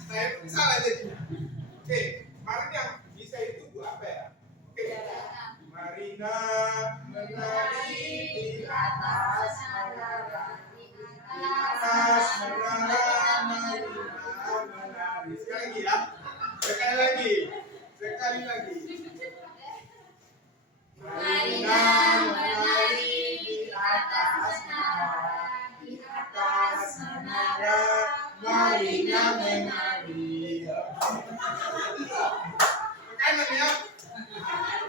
Saya salah jadinya. Oke, kemarin yang bisa itu Bu apa ya? Oke. Marina menari di atas menara. Di atas menara Marina menari. Sekali lagi ya. Sekali lagi. Marina menari di atas menara. Di atas menara Marina menari. Kanan ya.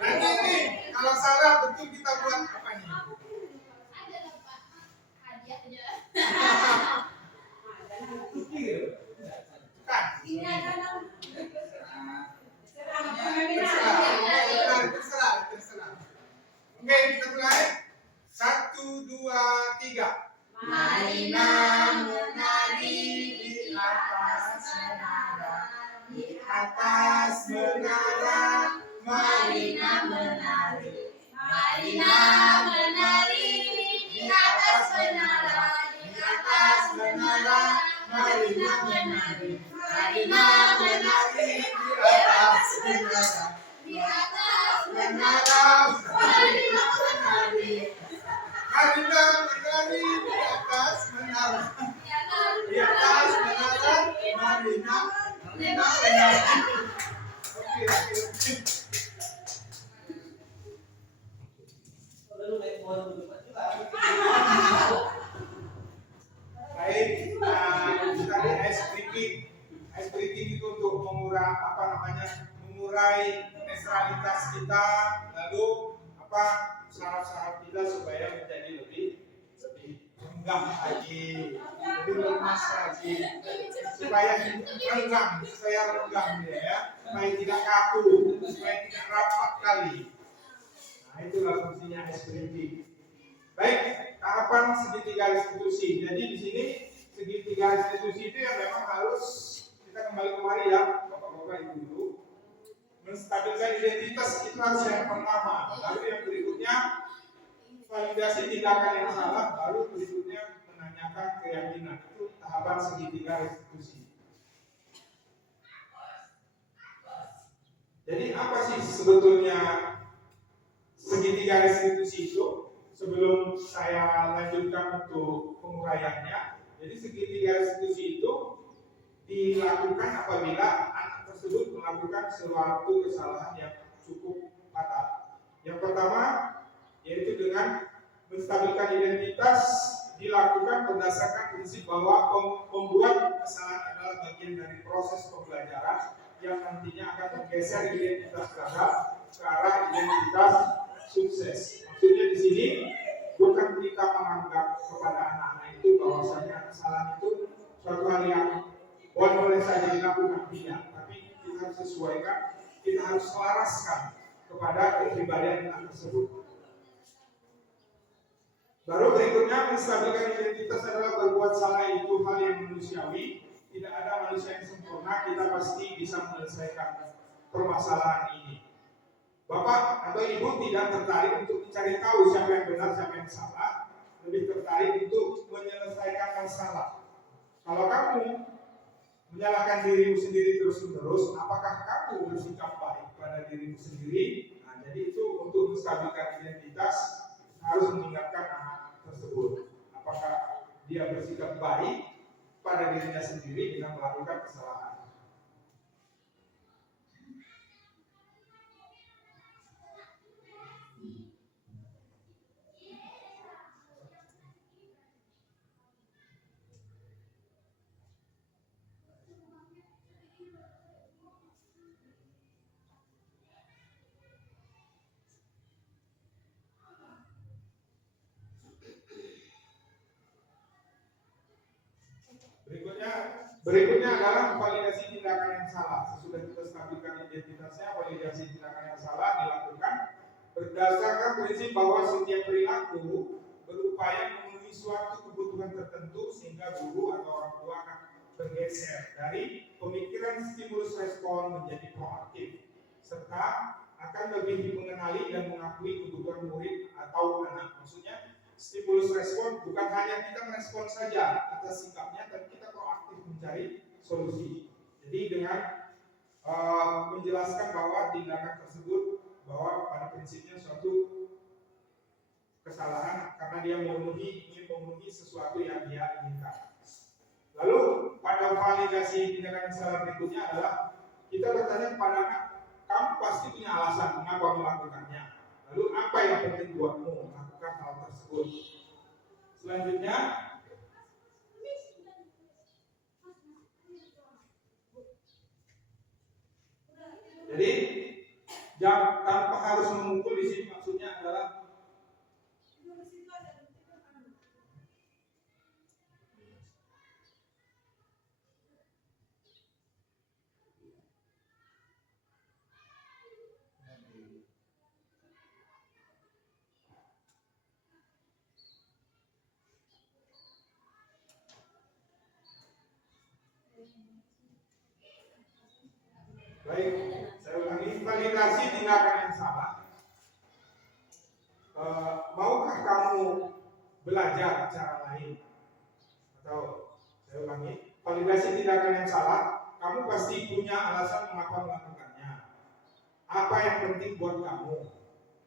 Nanti ini kalau salah betul kita buat apa nih? Bukan. Terserah. Oke, kita mulai. 1, 2, 3. Marina menari di atas menara. Di atas menara Marina menari. Marina menari di atas menara. Di atas menara Marina menari. Marina menari di atas menara. Di atas menara Marina menari. Marina menari di atas menara. Di atas menara Marina menari. Oke. Baik, kita di ice breaking. Ice breaking itu untuk mengurai netralitas kita, lalu saraf-saraf kita supaya menjadi lebih renggang lagi, lebih lemas lagi, supaya renggang ya, supaya tidak kaku, supaya tidak rapat kali. Nah, itulah fungsinya ice breaking. Baik, tahapan segitiga restitusi. Jadi di sini segitiga restitusi itu yang memang harus kita kembali kemari ya, bapak-bapak ibu dulu. Menstabilkan identitas itu harus yang pertama. Lalu yang berikutnya validasi tindakan yang salah. Lalu berikutnya menanyakan keyakinan. Itu tahapan segitiga restitusi. Jadi apa sih sebetulnya segitiga restitusi itu? Sebelum saya lanjutkan untuk penguraiannya, jadi segitiga restitusi itu dilakukan apabila anak tersebut melakukan suatu kesalahan yang cukup fatal. Yang pertama yaitu dengan menstabilkan identitas dilakukan berdasarkan prinsip bahwa pembuat kesalahan adalah bagian dari proses pembelajaran yang nantinya akan menggeser identitas gagal ke arah identitas sukses. Maksudnya di sini bukan kita menganggap kepada anak-anak itu bahwasanya kesalahan itu suatu hal yang boleh saja dilakukan, tidak, tapi kita harus sesuaikan, kita harus selaraskan kepada kepribadian anak tersebut. Baru berikutnya, menstabilkan identitas adalah berbuat salah itu hal yang manusiawi. Tidak ada manusia yang sempurna, kita pasti bisa menyelesaikan permasalahan ini. Bapak atau ibu tidak tertarik untuk mencari tahu siapa yang benar, siapa yang salah, lebih tertarik untuk menyelesaikan masalah. Kalau kamu menyalahkan dirimu sendiri terus-menerus, apakah kamu bersikap baik pada dirimu sendiri? Nah, jadi itu untuk menstabilkan identitas harus mengingatkan anak tersebut. Apakah dia bersikap baik pada dirinya sendiri dengan melakukan kesalahan? Berikutnya adalah validasi tindakan yang salah. Sesudah kita stabilkan identitasnya, validasi tindakan yang salah dilakukan berdasarkan prinsip bahwa setiap perilaku berupaya memenuhi suatu kebutuhan tertentu sehingga guru atau orang tua akan bergeser dari pemikiran stimulus respon menjadi proaktif, serta akan lebih mengenali dan mengakui kebutuhan murid atau anak. Maksudnya stimulus respon bukan hanya kita merespon saja atas sikapnya, tapi kita proaktif mencari solusi. Jadi dengan menjelaskan bahwa tindakan tersebut bahwa pada prinsipnya suatu kesalahan karena dia ingin memenuhi sesuatu yang dia inginkan. Lalu pada validasi tindakan yang salah berikutnya adalah kita bertanya kepada anak, kamu pasti punya alasan mengapa melakukannya. Lalu apa yang penting buatmu melakukan hal tersebut? Selanjutnya, jadi tanpa harus memukul di sini maksudnya adalah baik, saya ulangi, validasi tindakan yang salah. Maukah kamu belajar cara lain? Atau saya ulangi, validasi tindakan yang salah, kamu pasti punya alasan mengapa melakukannya. Apa yang penting buat kamu?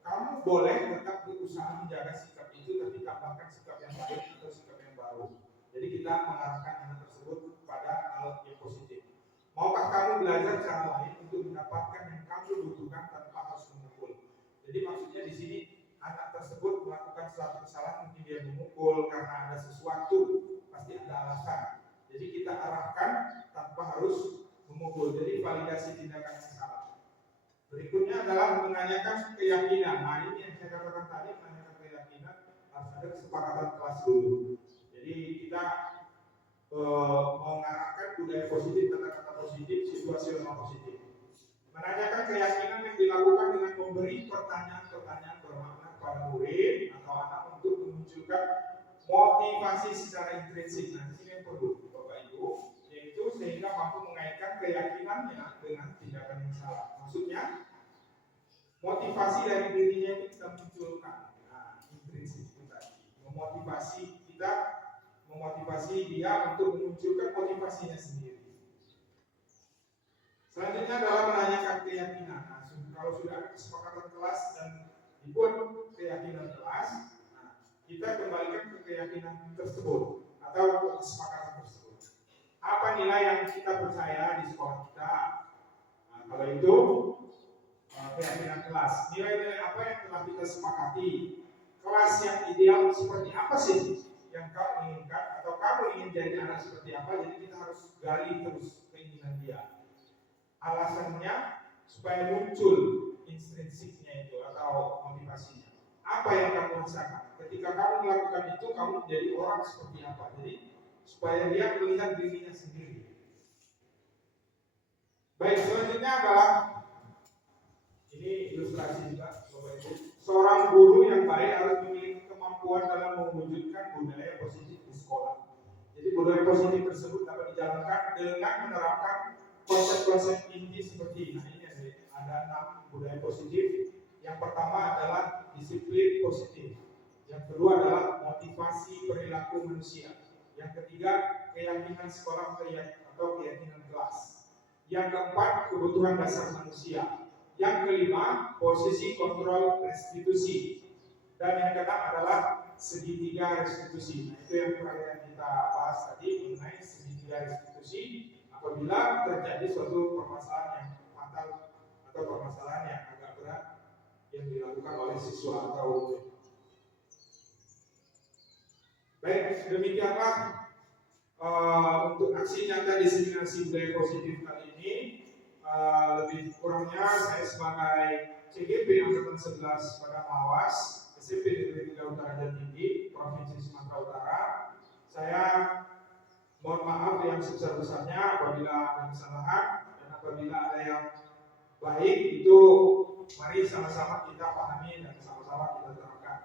Kamu boleh tetap berusaha menjaga sikap itu, tapi tambahkan sikap yang baik atau sikap yang baru. Jadi kita mengarahkan anak tersebut pada hal yang positif. Maukah kamu belajar cara lain untuk mendapatkan yang kamu butuhkan tanpa harus memukul? Jadi maksudnya di sini anak tersebut melakukan suatu kesalahan, mungkin dia memukul karena ada sesuatu, pasti ada alasan. Jadi kita arahkan tanpa harus memukul. Jadi validasi tindakan yang salah. Berikutnya adalah menanyakan keyakinan. Nah ini yang saya katakan tadi, menanyakan keyakinan harus ada kesepakatan kelas dulu. Jadi kita mengarahkan budaya positif, kata-kata positif, situasional positif. Menanyakan keyakinan yang dilakukan dengan memberi pertanyaan-pertanyaan bermakna kepada murid atau anak untuk memunculkan motivasi secara intrinsik. Nah, ini yang perlu Bapak Ibu, yaitu sehingga mampu mengaitkan keyakinannya dengan tindakan yang salah. Maksudnya motivasi dari dirinya itu kita munculkan. Nah, intrinsik itu tadi. Memotivasi dia untuk memunculkan motivasinya sendiri. Selanjutnya adalah menanyakan keyakinan. Nah, kalau sudah ada kesepakatan kelas dan dibuat keyakinan kelas, nah, kita kembalikan ke keyakinan tersebut atau ke kesepakatan tersebut. Apa nilai yang kita percaya di sekolah kita? Nah, Nah, kalau itu keyakinan kelas. Nilai-nilai apa yang telah kita sepakati? Kelas yang ideal seperti apa sih yang kau inginkan atau kamu ingin jadi anak seperti apa? Jadi kita harus gali terus keinginan dia. Alasannya supaya muncul intrinsiknya itu atau motivasinya. Apa yang kamu rasakan? Ketika kamu melakukan itu, kamu menjadi orang seperti apa? Jadi supaya dia melihat dirinya sendiri. Baik, selanjutnya adalah ini ilustrasi juga, Bapak Ibu. Seorang guru yang baik harus memiliki kemampuan dalam mewujudkan budaya positif di sekolah. Jadi budaya positif tersebut dapat dijalankan dengan menerapkan konsep-konsep inti seperti ini. Nah, ini ada 6 budaya positif. Yang pertama adalah disiplin positif. Yang kedua adalah motivasi perilaku manusia. Yang ketiga, keyakinan sekolah atau keyakinan kelas. Yang keempat, kebutuhan dasar manusia. Yang kelima, posisi kontrol restitusi. Dan yang keenam adalah segitiga restitusi. Nah, itu yang terakhir yang kita bahas tadi mengenai segitiga restitusi apabila terjadi suatu permasalahan yang fatal atau permasalahan yang agak berat yang dilakukan oleh siswa atau murid. Baik, demikianlah untuk aksi nyata diseminasi budaya positif kali ini. Lebih kurangnya saya sebagai CGP Angkatan 11 Padang Lawas SMP Negeri 3 Utara Jatinggi Provinsi Sumatera Utara, saya mohon maaf yang sebesar-besarnya apabila ada kesalahan dan apabila ada yang baik itu mari sama-sama kita pahami dan sama-sama kita terangkan.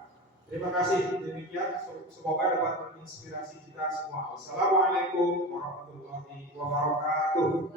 Terima kasih. Demikian semoga dapat menginspirasi kita semua. Wassalamualaikum warahmatullahi wabarakatuh.